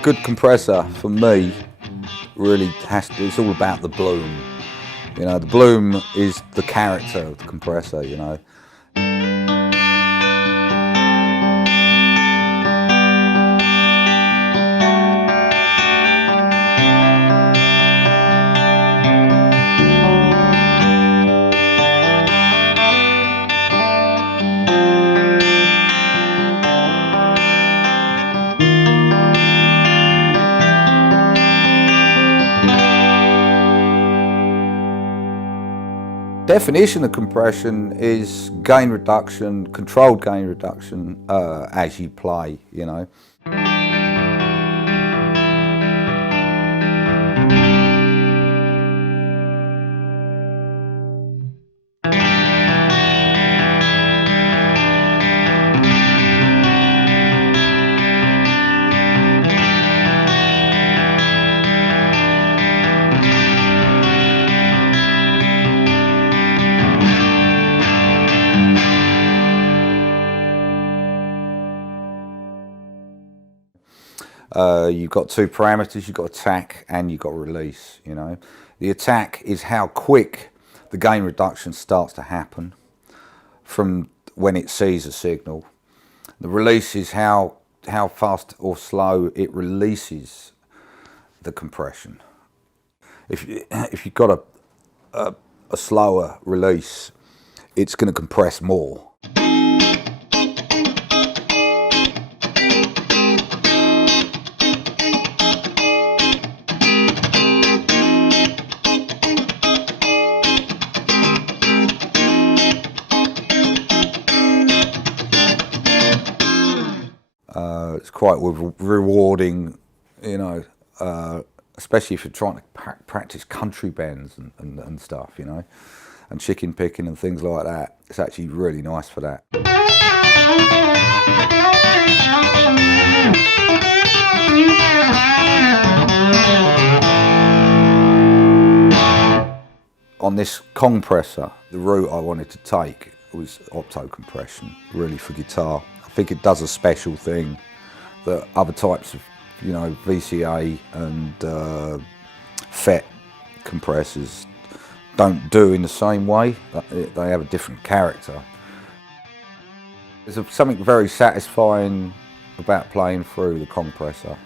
good compressor, for me, really it's all about the bloom. You know, the bloom is the character of the compressor, you know. Definition of compression is gain reduction, controlled gain reduction as you play, you know. You've got two parameters, you've got attack and you've got release, you know. The attack is how quick the gain reduction starts to happen from when it sees a signal. The release is how fast or slow it releases the compression. If you've got a slower release, it's going to compress more. It's quite rewarding, you know, especially if you're trying to practice country bends and stuff, you know, and chicken picking and things like that. It's actually really nice for that. On this Kongpressor, the route I wanted to take was opto compression, really for guitar. I think it does a special thing that other types of, you know, VCA and FET compressors don't do in the same way. They have a different character. There's something very satisfying about playing through the Kongpressor.